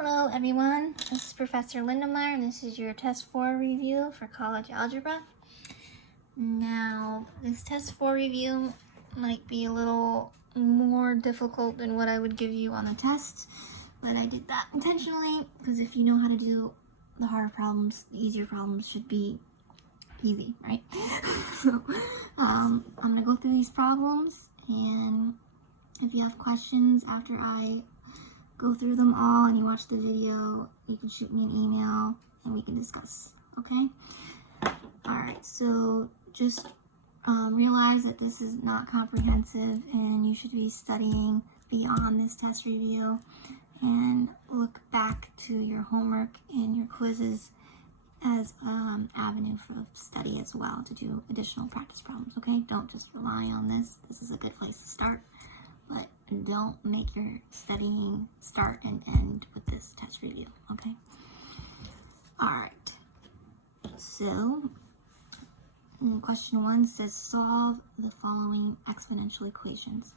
Hello everyone, this is Professor Lindemeyer and this is your Test 4 review for college algebra. Now, this Test 4 review might be a little more difficult than what I would give you on the test, but I did that intentionally because if you know how to do the harder problems, the easier problems should be easy, right? So, I'm going to go through these problems, and if you have questions after I go through them all and you watch the video, you can shoot me an email and we can discuss, okay? Alright, so just realize that this is not comprehensive and you should be studying beyond this test review, and look back to your homework and your quizzes as avenue for study as well to do additional practice problems, okay? Don't just rely on this. This is a good place to start, but don't make your studying start and end with this test review, okay? Alright, so question 1 says solve the following exponential equations.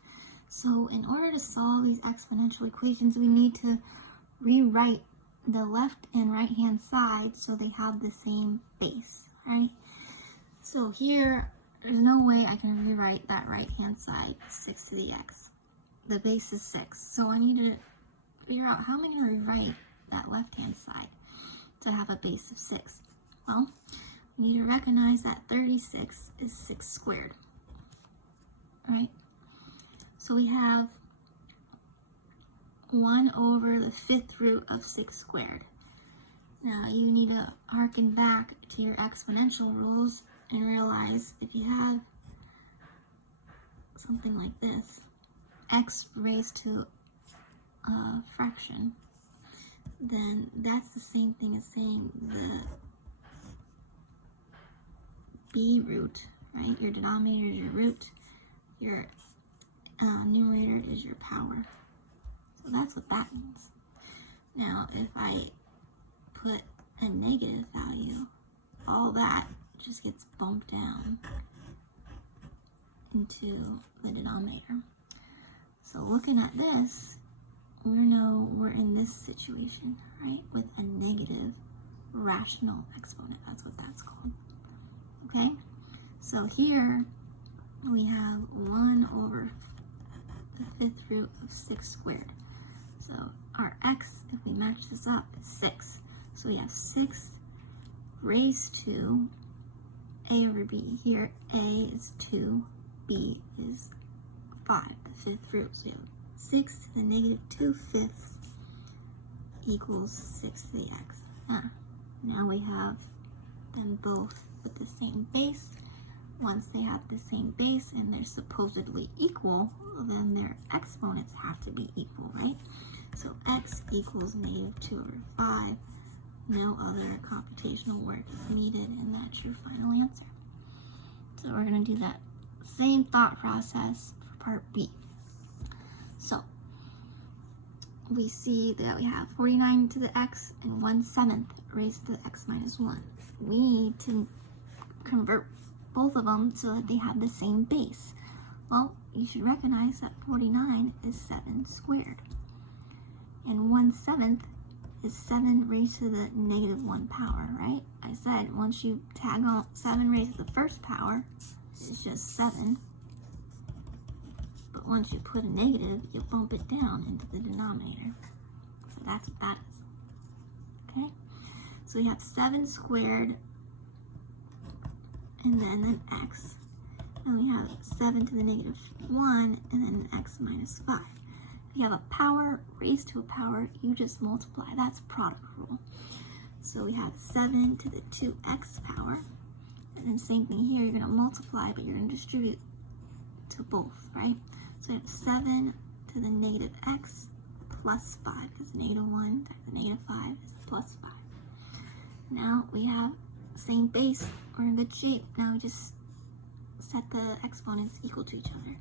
So in order to solve these exponential equations, we need to rewrite the left and right hand side so they have the same base, right? So here, there's no way I can rewrite that right hand side 6 to the x. The base is 6, so I need to figure out how am I going to rewrite that left-hand side to have a base of 6. Well, we need to recognize that 36 is 6 squared, right? So we have 1 over the 5th root of 6 squared. Now you need to harken back to your exponential rules and realize if you have something like this, x raised to a fraction, then that's the same thing as saying the b root, right? Your denominator is your root, your numerator is your power. So that's what that means. Now, if I put a negative value, all that just gets bumped down into the denominator. So looking at this, we know we're in this situation, right? With a negative rational exponent. That's what that's called. Okay? So here we have 1 over the 5th root of 6 squared. So our x, if we match this up, is 6. So we have 6 raised to a over b. Here a is 2, b is 5, the 5th root. So you have 6 to the negative 2/5 equals 6 to the x. Now we have them both with the same base. Once they have the same base and they're supposedly equal, then their exponents have to be equal, right? So x equals negative 2 over 5. No other computational work is needed, and that's your final answer. So we're going to do that same thought process for part B. So we see that we have 49 to the x and 1/7 raised to the x minus 1. We need to convert both of them so that they have the same base. Well, you should recognize that 49 is 7 squared. And 1/7 is 7 raised to the negative 1 power, right? I said once you tag on 7 raised to the first power, it's just 7. But once you put a negative, you bump it down into the denominator. So that's what that is. Okay? So we have 7 squared and then an x. And we have 7 to the negative 1 and then an x minus 5. If you have a power raised to a power, you just multiply. That's product rule. So we have 7 to the 2x power. And then same thing here, you're going to multiply, but you're going to distribute to both, right? So we have 7 to the negative x plus 5, because negative 1 times the negative 5 is plus 5. Now we have same base, we're in good shape. Now we just set the exponents equal to each other.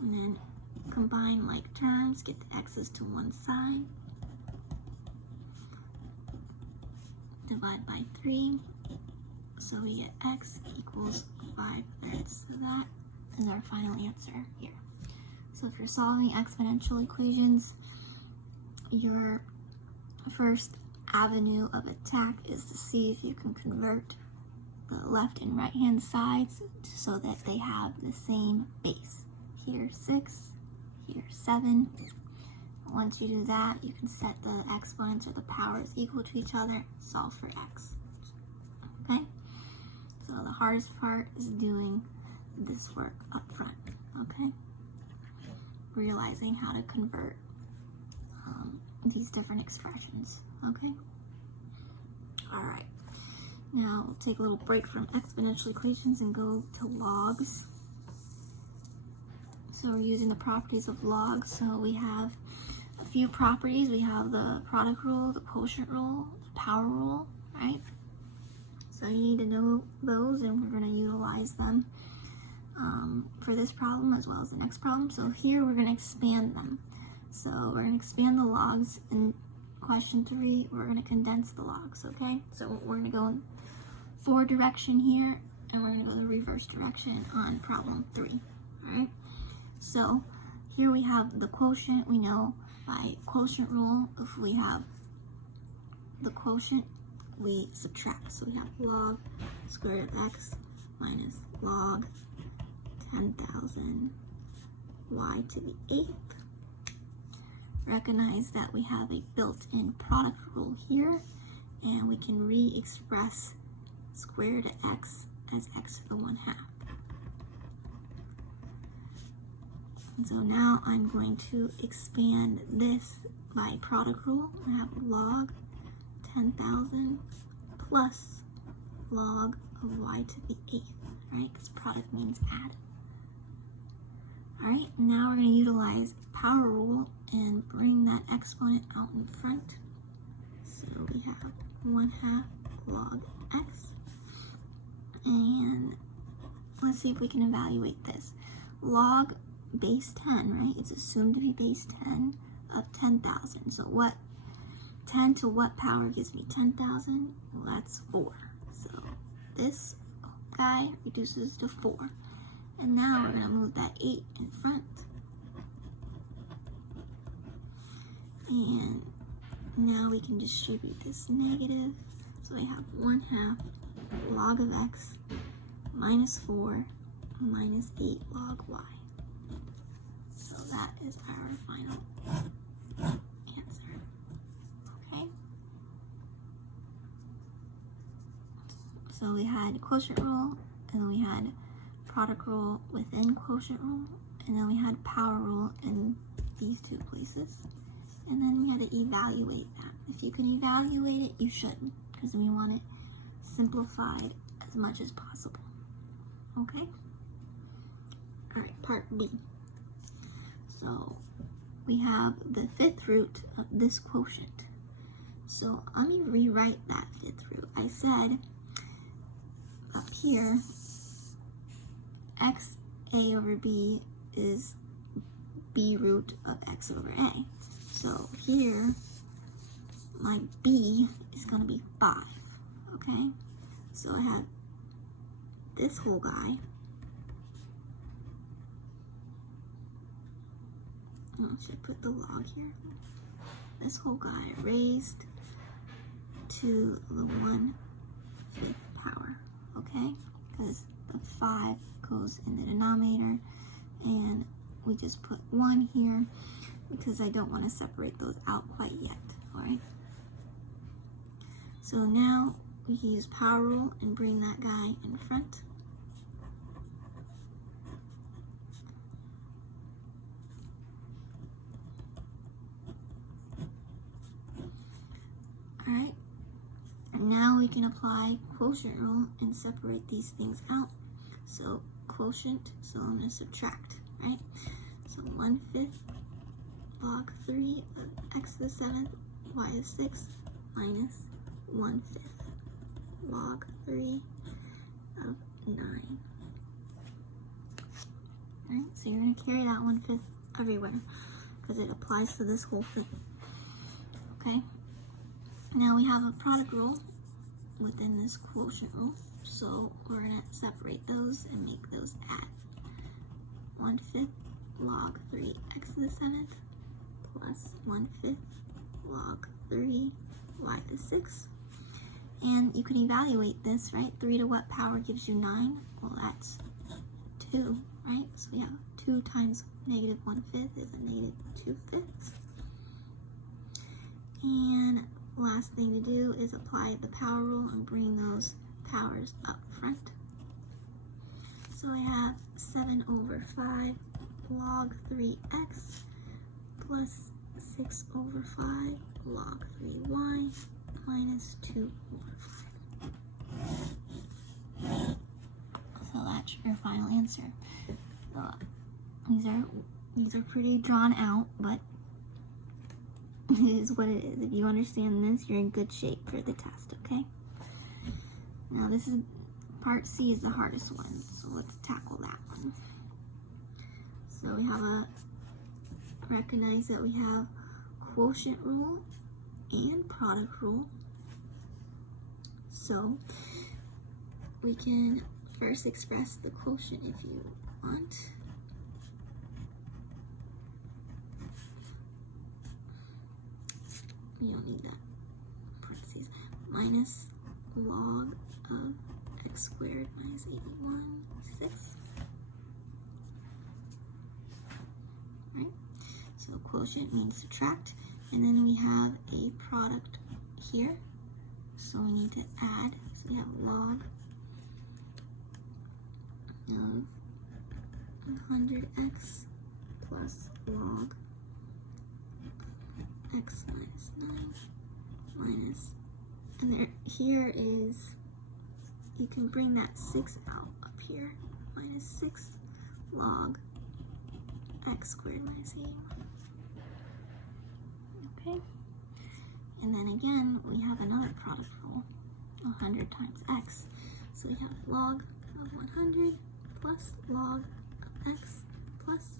And then combine like terms, get the x's to one side. Divide by 3. So we get x equals 5/3. So that is our final answer here. So if you're solving exponential equations, your first avenue of attack is to see if you can convert the left and right hand sides so that they have the same base. Here 6, here 7. Once you do that, you can set the exponents or the powers equal to each other, solve for x. Okay? So the hardest part is doing this work up front. Okay? Realizing how to convert these different expressions. Okay? Alright. Now we'll take a little break from exponential equations and go to logs. So we're using the properties of logs. So we have a few properties. We have the product rule, the quotient rule, the power rule, right? So you need to know those, and we're going to utilize them for this problem as well as the next problem. So here we're going to expand them. So we're going to expand the logs. In question 3, we're going to condense the logs, okay? So we're going to go in forward direction here, and we're going to go the reverse direction on problem 3, all right? So here we have the quotient. We know by quotient rule, if we have the quotient, we subtract. So we have log square root of x minus log 10,000 y to the 8th. Recognize that we have a built-in product rule here, and we can re-express square root of x as x to the 1/2. And so now I'm going to expand this by product rule. I have log 10,000 plus log of y to the 8th, right? Because product means add. All right, now we're going to utilize power rule and bring that exponent out in front. So we have 1/2 log x. And let's see if we can evaluate this. Log base 10, right? It's assumed to be base 10 of 10,000. So what 10 to what power gives me 10,000? Well, that's 4. So this guy reduces to 4. And now we're going to move that 8 in front. And now we can distribute this negative. So we have 1/2 log of x minus 4 minus 8 log y. So that is our final answer. Okay? So we had quotient rule, and then we had product rule within quotient rule, and then we had power rule in these two places. And then we had to evaluate that. If you can evaluate it, you should, because we want it simplified as much as possible. Okay? Alright, part B. So we have the 5th root of this quotient. So let me rewrite that 5th root. I said up here, x a over b is b root of x over a. So here, my b is going to be 5, okay? So I have this whole guy. Oh, should I put the log here? This whole guy raised to the 1/5 power, okay? Because the 5 goes in the denominator, and we just put 1 here because I don't want to separate those out quite yet, all right? So now we can use power rule and bring that guy in front. All right, and now we can apply quotient rule and separate these things out. So quotient, so I'm going to subtract, right? So 1/5 log 3 of x to the 7th, y to the 6th, minus 1/5 log 3 of 9. All right, so you're going to carry that 1/5 everywhere because it applies to this whole thing. Okay, now we have a product rule within this quotient rule, so we're going to separate those and make those add. 1/5 log 3x to the 7th plus 1/5 log 3 y to the 6th. And you can evaluate this, right? 3 to what power gives you 9? Well, that's 2, right? So we have 2 times negative 1/5 is a negative 2/5. And last thing to do is apply the power rule and bring those powers up front. So I have 7/5 log 3x plus 6/5 log 3y minus 2/5. So that's your final answer. These are pretty drawn out, but it is what it is. If you understand this, you're in good shape for the test, okay? Now this is part C is the hardest one, so let's tackle that one. So we have recognize that we have quotient rule and product rule. So we can first express the quotient if you want. You don't need that parentheses. Minus log of x squared minus 81, 6. Right? So quotient means subtract. And then we have a product here. So we need to add. So we have log of 100x plus log x minus 9 minus, and there here is, you can bring that 6 out up here, minus 6 log x squared minus 81. Okay, and then again we have another product rule, 100 times x, so we have log of 100 plus log of x plus,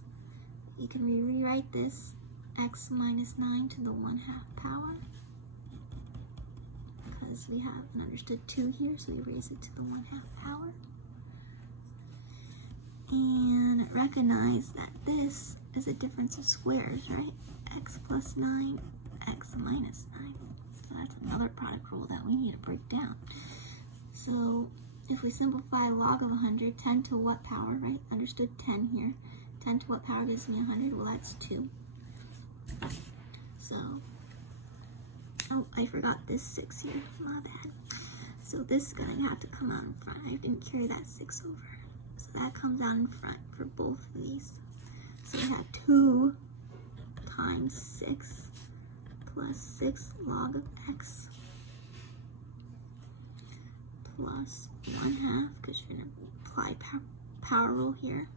you can rewrite this x minus 9 to the 1/2 power, because we have an understood 2 here, so we raise it to the 1/2 power. And recognize that this is a difference of squares, right? X plus 9, x minus 9. So that's another product rule that we need to break down. So if we simplify log of 100, 10 to what power, right? Understood 10 here. 10 to what power gives me 100? Well, that's 2. So, oh, I forgot this 6 here, my bad. So this is gonna have to come out in front. I didn't carry that 6 over. So that comes out in front for both of these. So we have 2 times 6 plus 6 log of x plus 1/2, because you're gonna apply power rule here.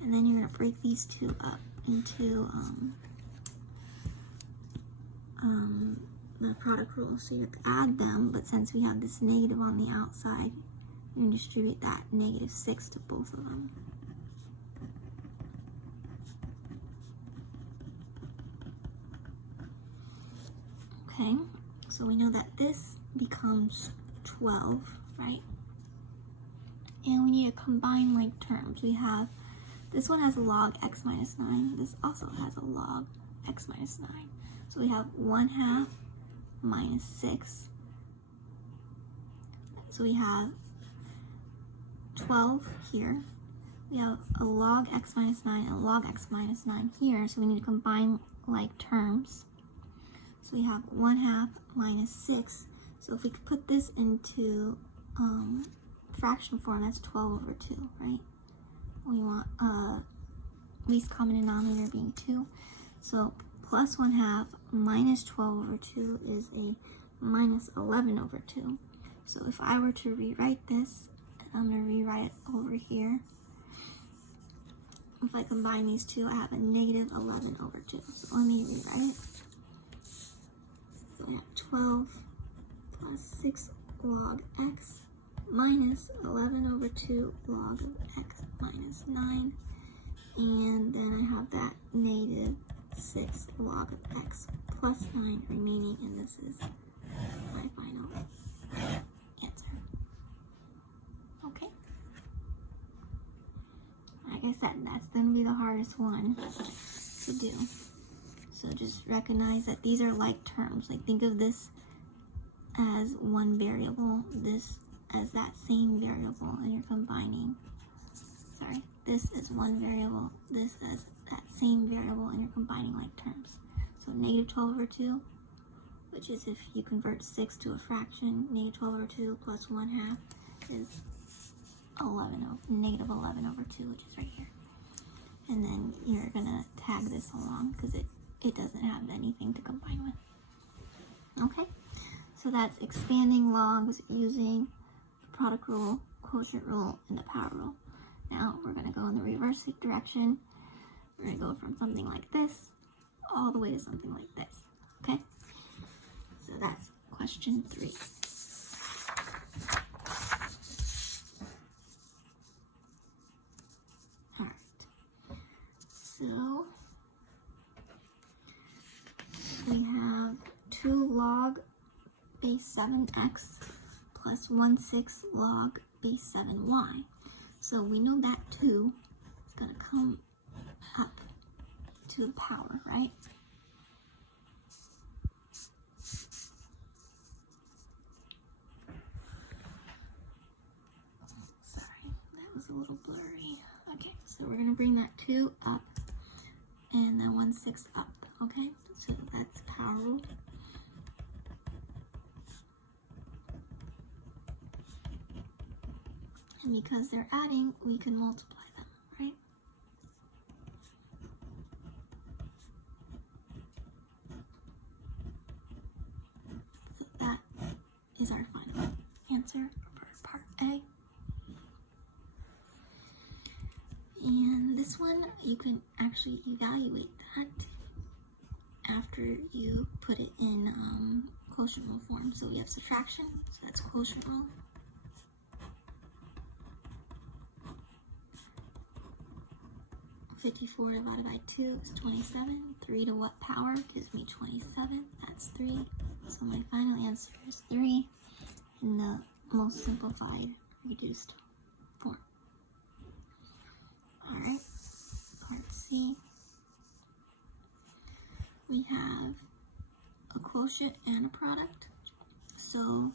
And then you're going to break these two up into the product rule. So you add them, but since we have this negative on the outside, you can distribute that negative 6 to both of them. Okay, so we know that this becomes 12, right? And we need to combine like terms. We have, this one has a log x minus 9. This also has a log x minus 9. So we have 1/2 minus 6. So we have 12 here. We have a log x minus 9 and a log x minus 9 here. So we need to combine like terms. So we have 1/2 minus 6. So if we could put this into fraction form, that's 12/2, right? We want least common denominator being 2. So plus 1/2 minus 12/2 is a minus 11/2. So if I were to rewrite this, I'm going to rewrite it over here. If I combine these two, I have a negative 11/2. So let me rewrite it. So we have 12 plus 6 log x minus 11/2 log of x minus 9. And then I have that negative 6 log of x plus 9 remaining, and this is my final answer. Okay. said, that's going to be the hardest one to do. So just recognize that these are like terms. Like think of this as one variable, this as that same variable, and you're combining. Sorry, this is one variable, this as that same variable, and you're combining like terms. So negative 12 over 2, which is if you convert 6 to a fraction, negative 12 over 2 plus 1/2 is negative 11 over 2, which is right here. And then you're gonna tag this along because it doesn't have anything to combine with. Okay, so that's expanding logs using the product rule, quotient rule, and the power rule. Now we're gonna go in the reverse direction. We're gonna go from something like this all the way to something like this. Okay, so that's question 3. So we have 2 log base 7x plus 1/6 log base 7y. So we know that 2 is going to come up to the power, right? Sorry, that was a little blurry. Okay, so we're going to bring that 2 up and then 1/6 up, okay? So that's power rule. And because they're adding, we can multiply them, right? So that is our final answer for part A. And this one, you can actually evaluate that after you put it in quotient rule form. So we have subtraction, so that's quotient rule. (54 divided by 2 is 27. 3 to what power gives me 27? That's 3. So my final answer is 3 in the most simplified reduced form. Alright, part C. We have a quotient and a product. So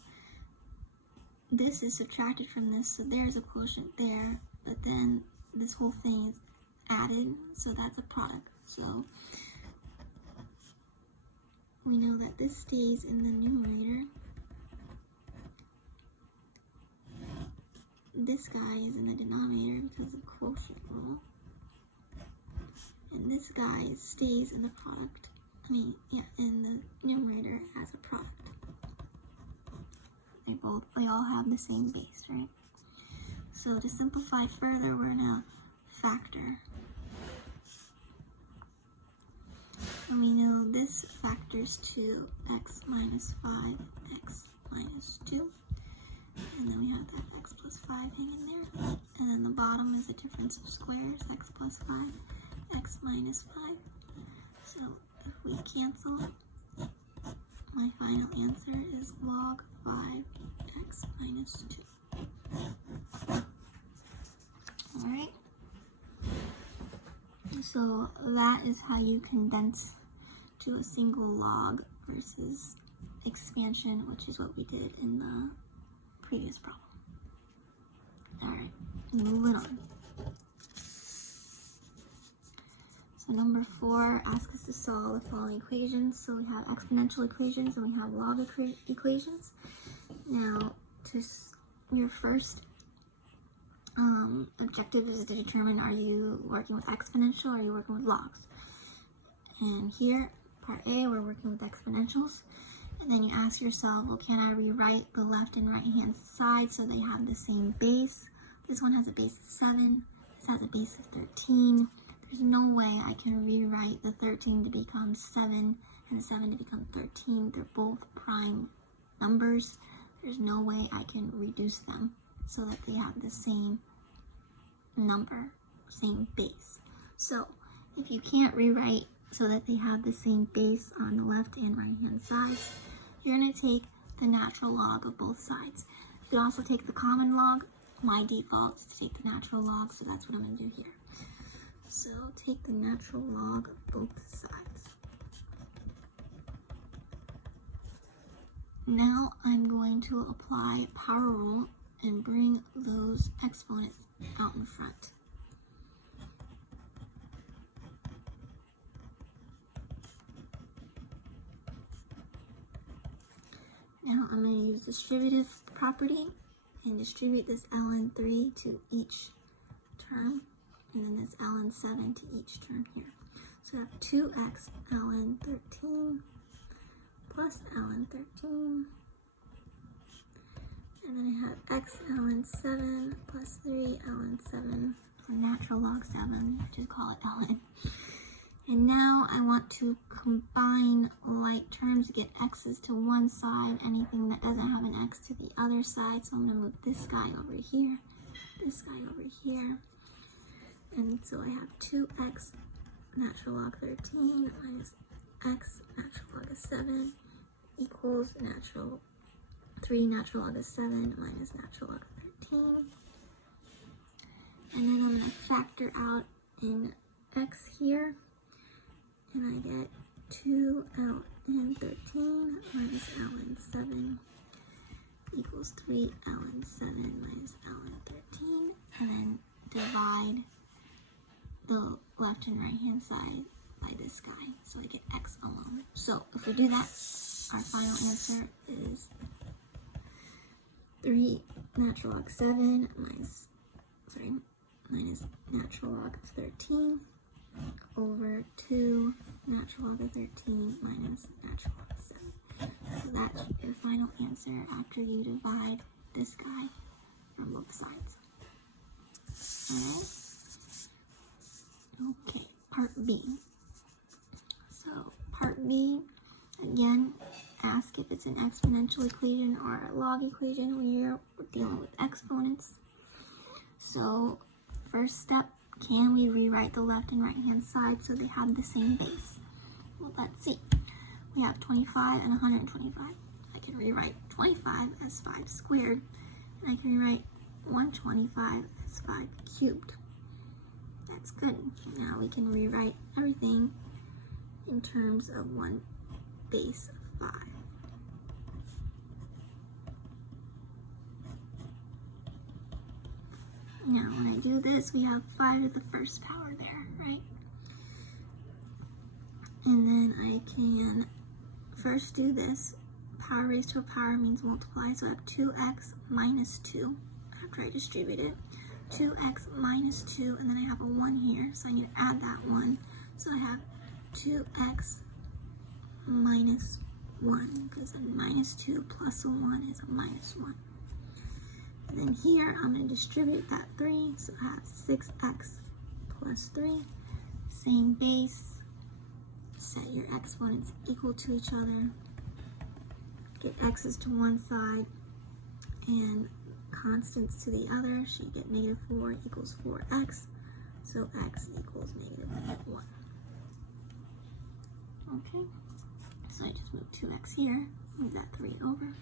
this is subtracted from this, so there's a quotient there, but then this whole thing is added, so that's a product. So we know that this stays in the numerator. This guy is in the denominator because of quotient rule. And this guy stays in the product. In the numerator as a product. They all have the same base, right? So to simplify further, we're gonna factor. And we know this factors to x minus 5, x minus 2. And then we have that x plus 5 hanging there. And then the bottom is the difference of squares, x plus 5, x minus 5. So if we cancel, my final answer is log 5 x minus 2. Alright. So that is how you condense to a single log versus expansion, which is what we did in the previous problem. Alright, moving on. So number 4 asks us to solve the following equations. So we have exponential equations and we have log equations. Now, your first objective is to determine, are you working with exponential or are you working with logs? And here, part A, we're working with exponentials. And then you ask yourself, well, can I rewrite the left and right hand side so they have the same base? This one has a base of 7, this has a base of 13. There's no way I can rewrite the 13 to become 7 and the 7 to become 13. They're both prime numbers. There's no way I can reduce them so that they have the same number, same base. So if you can't rewrite so that they have the same base on the left and right hand sides, you're going to take the natural log of both sides. You can also take the common log. My default is to take the natural log, so that's what I'm going to do here. So take the natural log of both sides. Now I'm going to apply power rule and bring those exponents out in front. Now I'm going to use distributive property and distribute this ln3 to each term, and then this ln7 to each term here. So I have 2x ln13 plus ln13, and then I have x ln7 plus 3 ln7, so natural log 7, just call it ln. And now I want to combine like terms to get x's to one side, anything that doesn't have an x to the other side. So I'm going to move this guy over here, this guy over here. And so I have 2x natural log 13 minus x natural log of 7 equals 3 natural log of 7 minus natural log of 13. And then I'm going to factor out in x here. And I get 2 ln13 minus ln7 equals 3 ln7 minus ln13. And then divide the left and right hand side by this guy. So I get x alone. So if we do that, our final answer is 3 natural log 7 minus natural log of 13 over 2 natural log of 13 minus natural log of 7. So that's your final answer after you divide this guy from both sides. Alright? Okay, part B. So part B, again, ask if it's an exponential equation or a log equation when you're dealing with exponents. So first step, can we rewrite the left and right hand side so they have the same base? Well, let's see. We have 25 and 125. I can rewrite 25 as 5 squared, and I can rewrite 125 as 5 cubed. That's good. Now we can rewrite everything in terms of one base of 5. Now, when I do this, we have 5 to the first power there, right? And then I can first do this. Power raised to a power means multiply, so I have 2x minus 2 after I distribute it. 2x minus 2, and then I have a 1 here, so I need to add that 1. So I have 2x minus 1, because a minus 2 plus a 1 is a minus 1. And then here, I'm going to distribute that 3, so I have 6x plus 3, same base, set your exponents equal to each other, get x's to one side, and constants to the other, so you get negative 4 equals 4x, so x equals negative 1. Okay, so I just move 2x here, move that 3 over,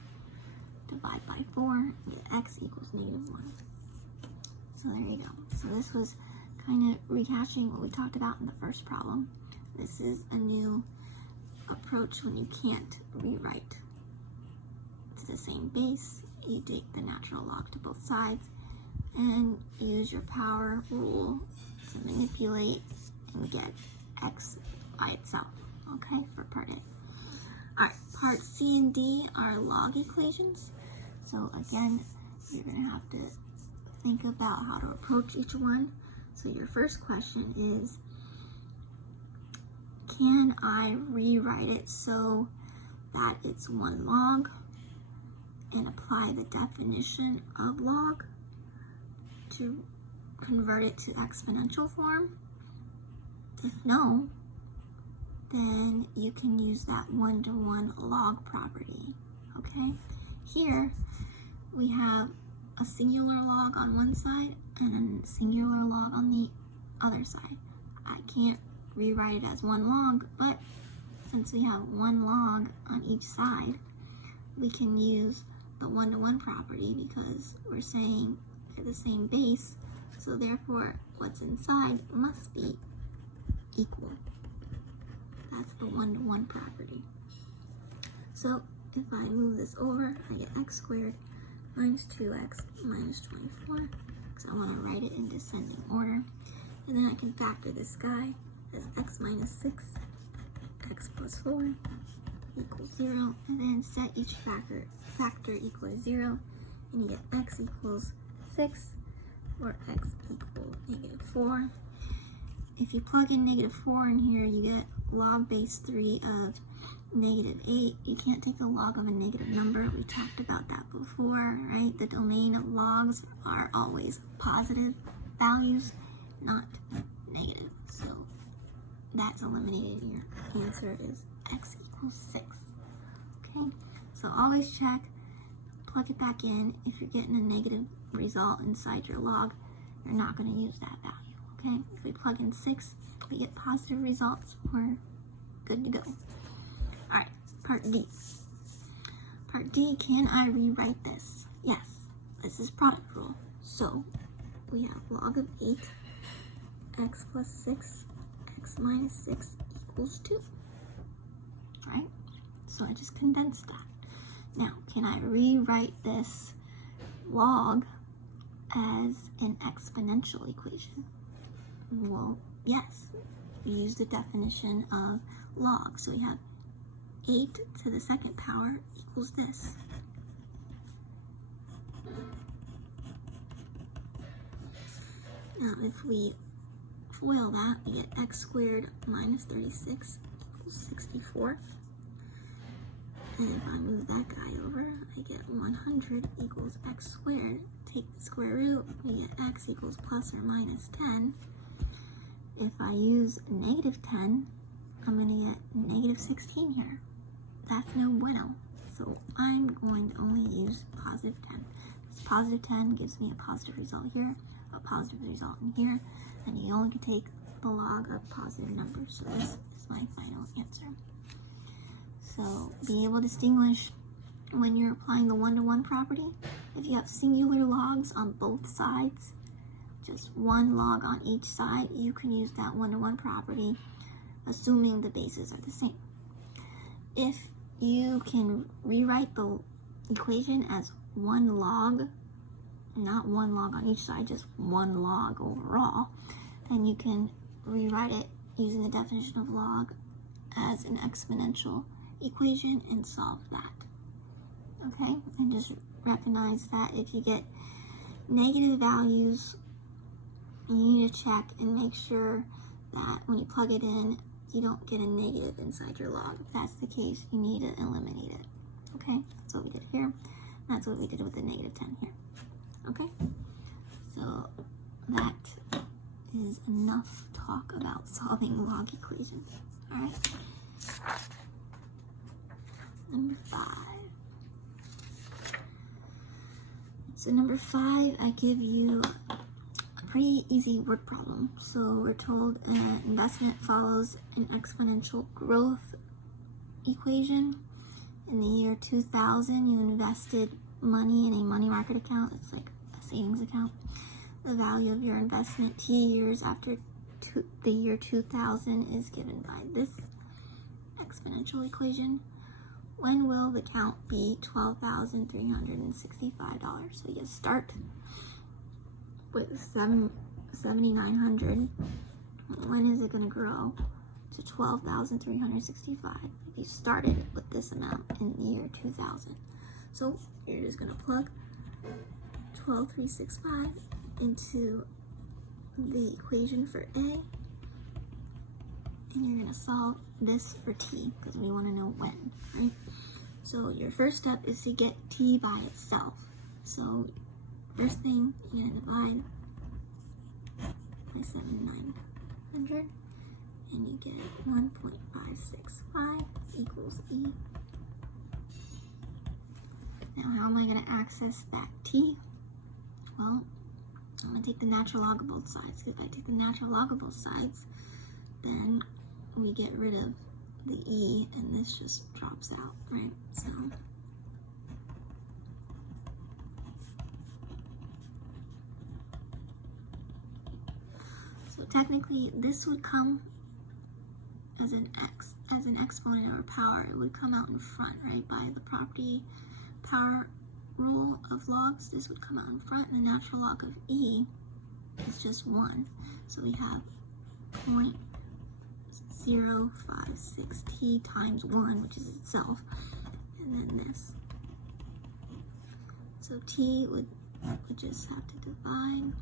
divide by 4, and get x equals negative 1. So there you go. So this was kind of rehashing what we talked about in the first problem. This is a new approach when you can't rewrite to the same base. You take the natural log to both sides and use your power rule to manipulate and get x by itself, okay, for part A. Alright, part C and D are log equations. So again, you're going to have to think about how to approach each one. So your first question is, can I rewrite it so that it's one log and apply the definition of log to convert it to exponential form? If no, then you can use that one-to-one log property, okay? Here, we have a singular log on one side and a singular log on the other side. I can't rewrite it as one log, but since we have one log on each side, we can use the one-to-one property because we're saying they're the same base, so therefore what's inside must be So if I move this over, I get x squared minus 2x minus 24, because I want to write it in descending order. And then I can factor this guy as x minus 6, x plus 4 equals 0, and then set each factor equal to 0, and you get x equals 6, or x equals negative 4. If you plug in negative 4 in here, you get log base 3 of negative 8. You can't take the log of a negative number. We talked about that before, right? The domain of logs are always positive values, not negative. So that's eliminated. Your answer is x equals 6. Okay, so always check, plug it back in. If you're getting a negative result inside your log, you're not going to use that value. Okay, if we plug in 6, we get positive results. We're good to go. All right, part D. Part D, can I rewrite this? Yes, this is product rule. So we have log of 8, x plus 6, x minus 6 equals 2. Right? So I just condensed that. Now, can I rewrite this log as an exponential equation? Well, yes. We use the definition of log. So we have 8 to the second power equals this. Now, if we FOIL that, we get x squared minus 36 equals 64. And if I move that guy over, I get 100 equals x squared. Take the square root, we get x equals plus or minus 10. If I use negative 10, I'm going to get negative 16 here. That's no bueno. So I'm going to only use positive 10. This positive 10 gives me a positive result here, a positive result in here, and you only can take the log of positive numbers. So this is my final answer. So be able to distinguish when you're applying the one-to-one property. If you have singular logs on both sides, just one log on each side, you can use that one-to-one property, assuming the bases are the same. If you can rewrite the equation as one log, not one log on each side, just one log overall, then you can rewrite it using the definition of log as an exponential equation and solve that. Okay, and just recognize that if you get negative values, you need to check and make sure that when you plug it in, you don't get a negative inside your log. If that's the case, you need to eliminate it. Okay, that's what we did here. That's what we did with the negative 10 here. Okay, so that is enough talk about solving log equations. All right. Number 5. So number 5, I give you a pretty easy word problem. So we're told an investment follows an exponential growth equation. In the year 2000, you invested money in a money market account. It's like a savings account. The value of your investment T years after the year 2000 is given by this exponential equation. When will the count be $12,365? So you start with 7,900. When is it going to grow to 12,365? If you started with this amount in the year 2000. So you're just going to plug 12,365 into the equation for A, and you're going to solve this for T because we want to know when, right? So your first step is to get T by itself. So first thing, you're going to divide by 7,900, and you get 1.565 equals E. Now how am I going to access that T? Well, I'm going to take the natural log of both sides. If I take the natural log of both sides, then we get rid of the E, and this just drops out, right? So technically, this would come as an exponent or power, it would come out in front, right? By the property power rule of logs, this would come out in front, and the natural log of e is just 1. So we have 0.056t times 1, which is itself, and then this. So t would just have to divide.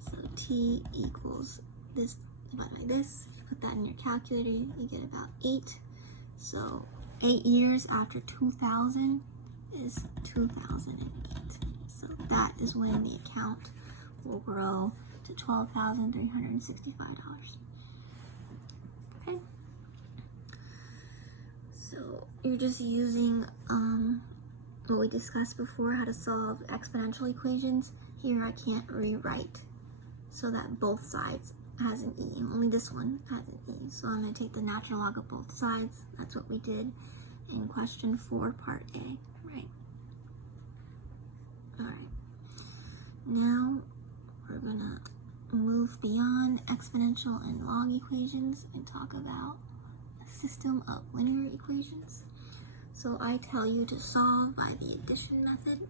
So t equals this divided by this. If you put that in your calculator, you get about 8. So 8 years after 2000 is 2008. So that is when the account will grow to $12,365. Okay. So you're just using what we discussed before, how to solve exponential equations. Here I can't rewrite so that both sides has an e. Only this one has an e. So I'm going to take the natural log of both sides. That's what we did in question 4, part A, right? Alright. Now we're going to move beyond exponential and log equations and talk about a system of linear equations. So I tell you to solve by the addition method.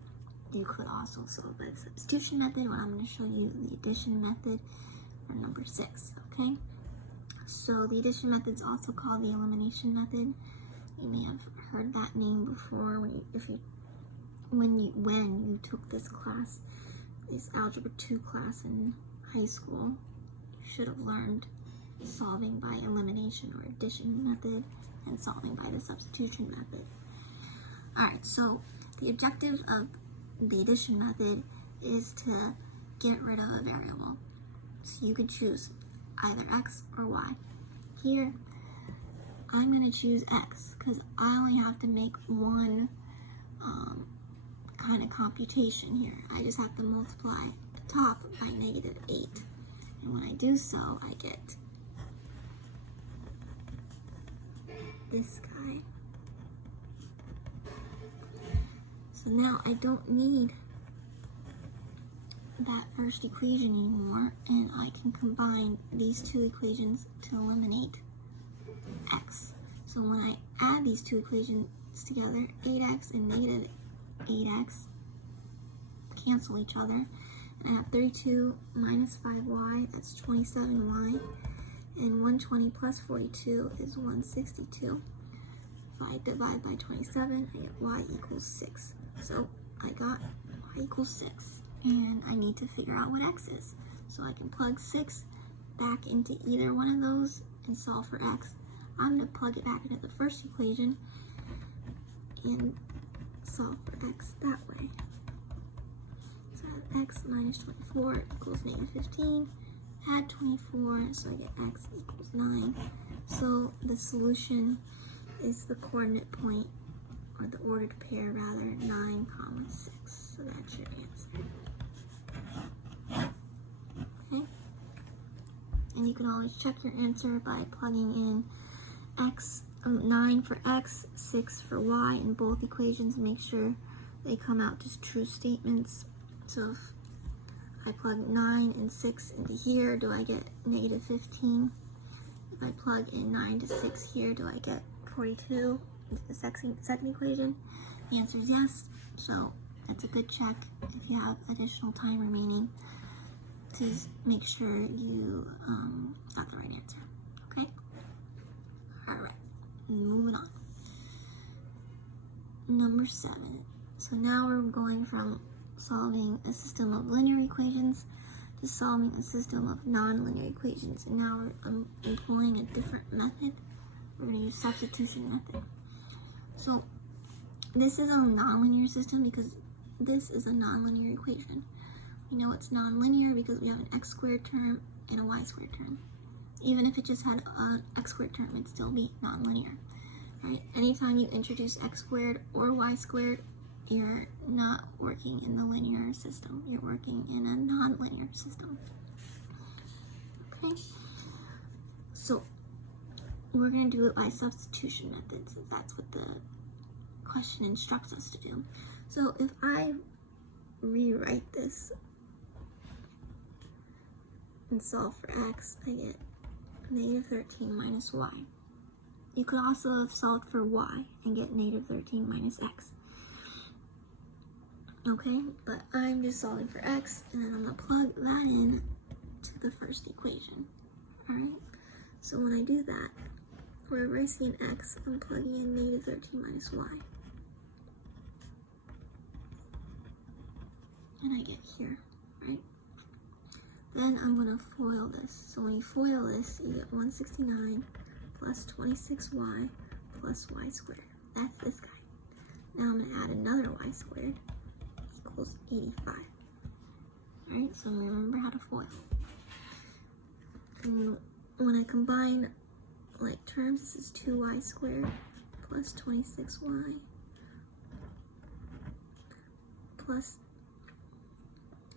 You could also solve by the substitution method, but I'm going to show you the addition method for number 6, okay? So the addition method is also called the elimination method. You may have heard that name before when you took this class, this Algebra 2 class in high school. You should have learned solving by elimination or addition method and solving by the substitution method. Alright, so the objective of the addition method is to get rid of a variable. So you could choose either x or y. Here, I'm going to choose x because I only have to make one kind of computation here. I just have to multiply the top by -8. And when I do so, I get this guy. So now I don't need that first equation anymore, and I can combine these two equations to eliminate x. So when I add these two equations together, 8x and -8x cancel each other, and I have 32 minus 5y, that's 27y, and 120 plus 42 is 162. If I divide by 27, I get y equals 6. So I got y equals 6, and I need to figure out what x is. So I can plug 6 back into either one of those and solve for x. I'm going to plug it back into the first equation and solve for x that way. So I have x minus 24 equals -15. Add 24, so I get x equals 9. So the solution is the coordinate point, or the ordered pair rather, 9, 6. So that's your answer. Okay? And you can always check your answer by plugging in 9 for x, 6 for y in both equations. Make sure they come out as true statements. So if I plug 9 and 6 into here, do I get -15? If I plug in 9 to 6 here, do I get 42 into the second equation? The answer is yes. So that's a good check. If you have additional time remaining, to make sure you got the right answer. Okay? Alright, moving on. Number 7. So now we're going from solving a system of linear equations to solving a system of nonlinear equations. And now we're employing a different method. We're going to use substitution method. So this is a nonlinear system because this is a nonlinear equation. We know it's nonlinear because we have an x squared term and a y squared term. Even if it just had an x squared term, it'd still be nonlinear. Right? Anytime you introduce x squared or y squared, you're not working in the linear system. You're working in a nonlinear system. Okay? So we're going to do it by substitution methods. That's what the question instructs us to do. So if I rewrite this and solve for x, I get negative 13 minus y. You could also have solved for y and get negative 13 minus x. Okay, but I'm just solving for x, and then I'm gonna plug that in to the first equation. Alright, so when I do that, wherever I see an x, I'm plugging in negative 13 minus y. And I get here, right? Then I'm gonna FOIL this. So when you FOIL this, you get 169 plus 26y plus y squared. That's this guy. Now I'm gonna add another y squared equals 85. Alright, so remember how to FOIL. And when I combine like terms, this is 2y squared plus 26y plus,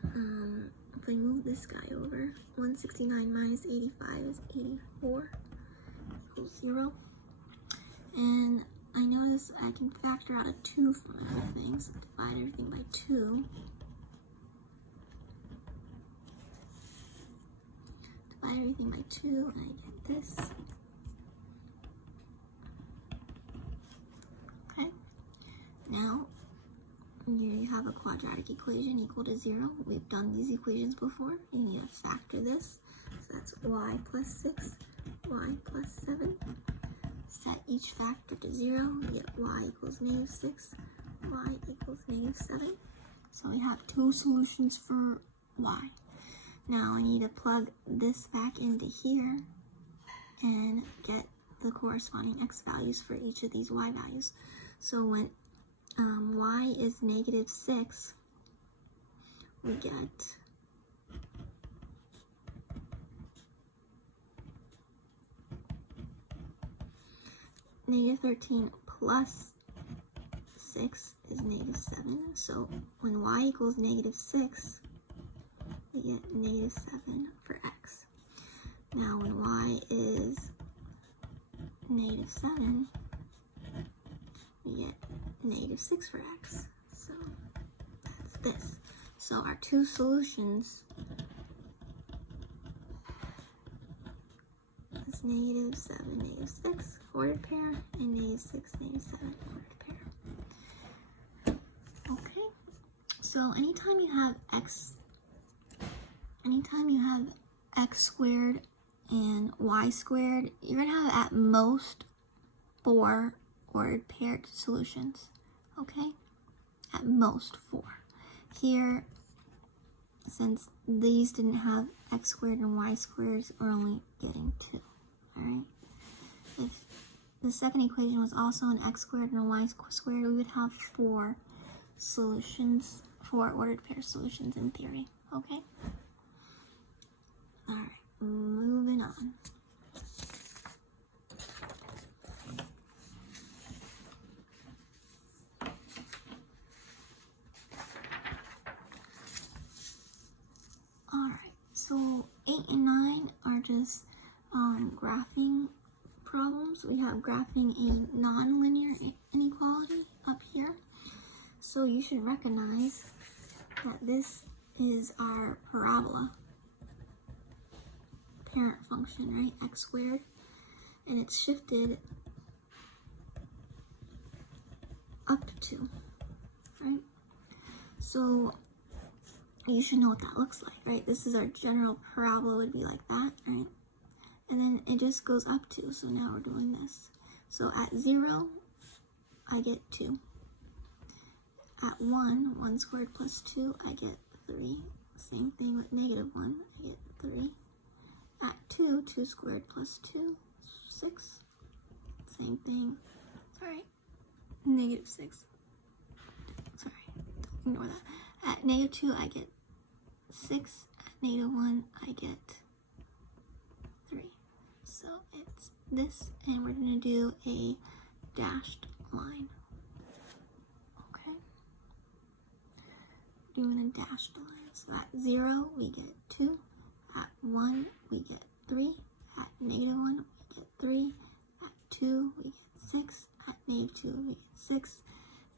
if I move this guy over, 169 minus 85 is 84 equals 0. And I notice I can factor out a 2 from everything, so divide everything by 2. Divide everything by 2, and I get this. Okay, now you have a quadratic equation equal to 0. We've done these equations before. You need to factor this. So that's y plus 6, y plus 7. Set each factor to 0. You get y equals negative 6, y equals negative 7. So we have two solutions for y. Now I need to plug this back into here and get the corresponding x values for each of these y values. So when y is negative 6, we get negative 13 plus 6 is negative 7. So when y equals negative 6, we get negative 7 for x. Now when y is negative 7, we get negative 6 for x. So that's this. So our two solutions is negative 7, negative 6 ordered pair, and negative 6, negative 7 ordered pair. Okay, so anytime you have x squared and y squared, you're gonna have at most 4 ordered paired solutions. Okay, at most 4. Here, since these didn't have x squared and y squared, we're only getting 2. Alright, if the second equation was also an x squared and a y squared, we would have 4 solutions, 4 ordered pair solutions in theory. Okay, alright, moving on. Alright, so 8 and 9 are just graphing problems. We have graphing a nonlinear inequality up here. So you should recognize that this is our parabola parent function, right? X squared. And it's shifted up 2, right? So you should know what that looks like, right? This is our general parabola, would be like that, right? And then it just goes up 2, so now we're doing this. So at 0, I get 2. At 1 squared plus 2, I get 3. Same thing with negative 1, I get 3. At 2 squared plus 2, 6. Same thing. Sorry, negative 6. Sorry, don't ignore that. At negative 2, I get 6. At negative 1, I get 3. So it's this, and we're going to do a dashed line. Okay? Doing a dashed line. So at 0, we get 2. At 1, we get 3. At negative 1, we get 3. At 2, we get 6. At negative 2, we get 6.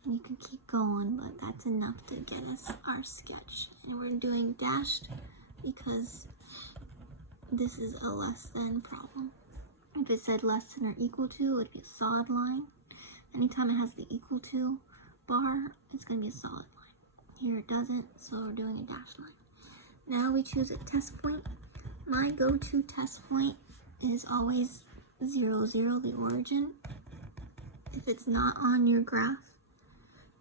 And you can keep going, but that's enough to get us our sketch. And we're doing dashed because this is a less than problem. If it said less than or equal to, it would be a solid line. Anytime it has the equal to bar, it's going to be a solid line. Here it doesn't, so we're doing a dashed line. Now we choose a test point. My go-to test point is always 0, 0, the origin. If it's not on your graph,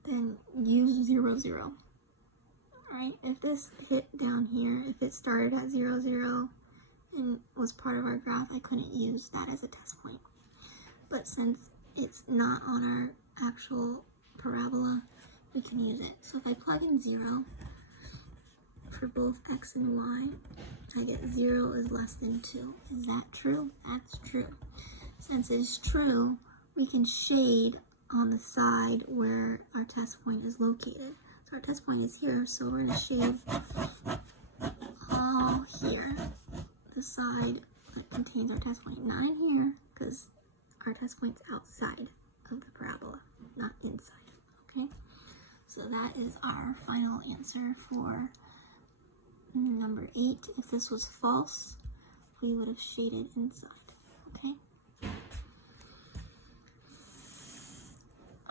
then use 0, 0. Alright, if this hit down here, if it started at 0, 0 and was part of our graph, I couldn't use that as a test point. But since it's not on our actual parabola, we can use it. So if I plug in 0 for both x and y, I get 0 is less than 2. Is that true? That's true. Since it is true, we can shade on the side where our test point is located. So our test point is here, so we're going to shade all here, the side that contains our test point. Not in here, because our test point's outside of the parabola, not inside. Okay? So that is our final answer for number 8. If this was false, we would have shaded inside. Okay?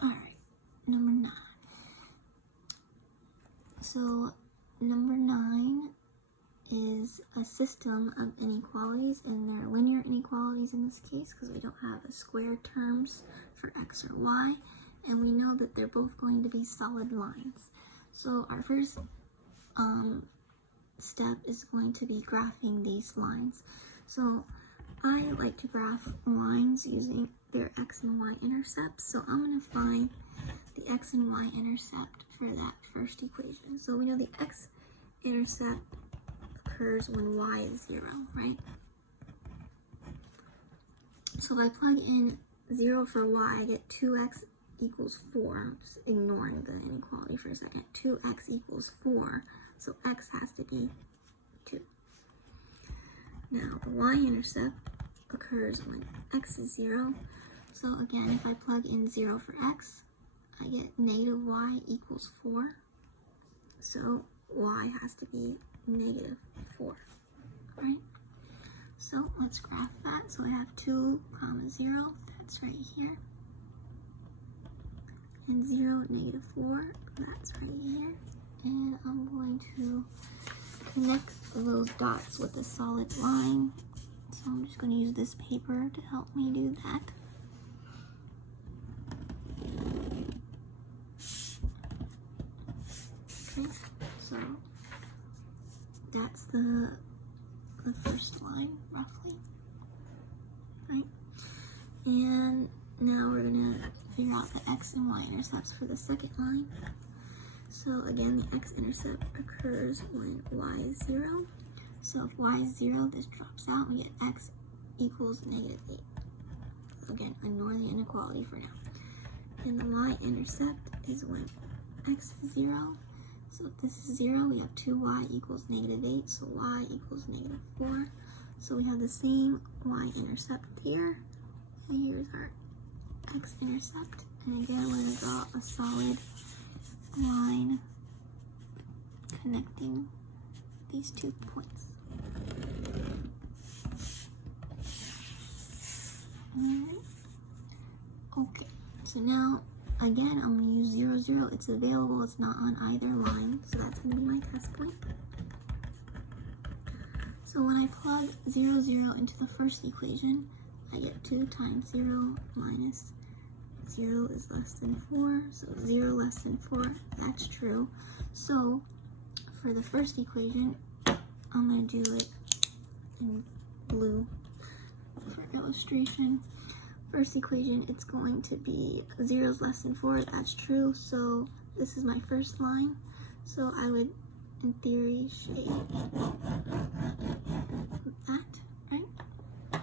Alright, number 9. So, number 9 is a system of inequalities, and they're linear inequalities in this case because we don't have a square terms for x or y, and we know that they're both going to be solid lines. So our first step is going to be graphing these lines. So I like to graph lines using their x and y intercepts. So I'm going to find the x and y intercept for that first equation. So we know the x-intercept occurs when y is 0, right? So if I plug in 0 for y, I get 2x equals 4. I'm just ignoring the inequality for a second. 2x equals 4, so x has to be 2. Now, the y-intercept occurs when x is 0. So again, if I plug in 0 for x, I get negative y equals 4. So y has to be negative 4, right? So let's graph that. So I have 2, 0, that's right here. And 0, negative 4, that's right here. And I'm going to connect those dots with a solid line. So I'm just going to use this paper to help me do that. Okay, so that's the first line, roughly, right? And now we're going to figure out the x and y intercepts for the second line. So again, the x-intercept occurs when y is 0. So if y is 0, this drops out, we get x equals negative 8. So again, ignore the inequality for now. And the y-intercept is when x is 0. So if this is 0, we have 2y equals negative 8, so y equals negative 4. So we have the same y-intercept here, and here's our x-intercept. And again, we're going to draw a solid line connecting these 2 points. Alright. Okay, so now again, I'm going to use 0, 0. It's available, it's not on either line, so that's going to be my test point. So when I plug 0, 0 into the first equation, I get 2 times 0 minus 0 is less than 4, so 0 less than 4, that's true. So for the first equation, I'm going to do it in blue for illustration. First equation, it's going to be 0 is less than 4, that's true, so this is my first line. So I would, in theory, shade that, right?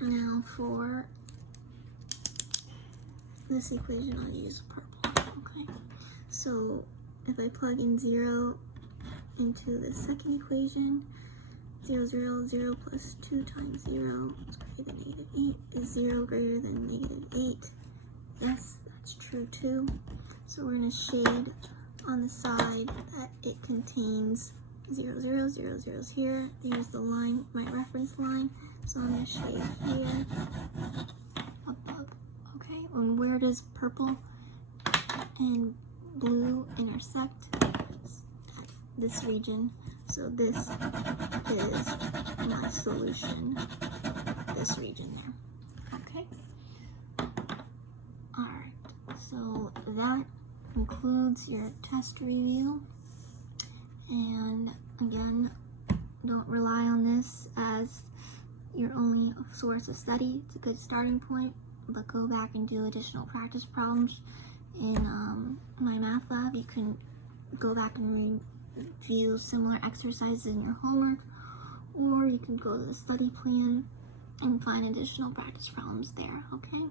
Now for this equation, I'll use purple, okay? So if I plug in 0 into the second equation, 0, 0, 0 plus 2 times 0 is greater than negative 8. Is 0 greater than negative 8? Yes, that's true too. So we're going to shade on the side that it contains 0, 0, 0, 0's here. There's the line, my reference line. So I'm going to show you here. Okay, and where does purple and blue intersect? That's this region. So this is my solution, this region there. Okay? Alright, so that concludes your test review. And again, don't rely on this as your only source of study. It's a good starting point, but go back and do additional practice problems in my math lab. You can go back and review similar exercises in your homework, or you can go to the study plan and find additional practice problems there, okay?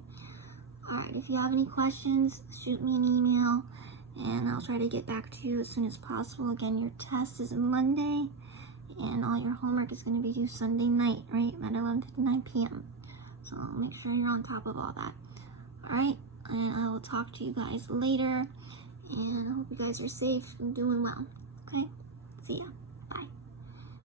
Alright, if you have any questions, shoot me an email and I'll try to get back to you as soon as possible. Again, your test is Monday and all your homework is going to be due Sunday night, right, at 11:59 p.m. So make sure you're on top of all that. Alright, and I will talk to you guys later, and I hope you guys are safe and doing well. Okay? See ya.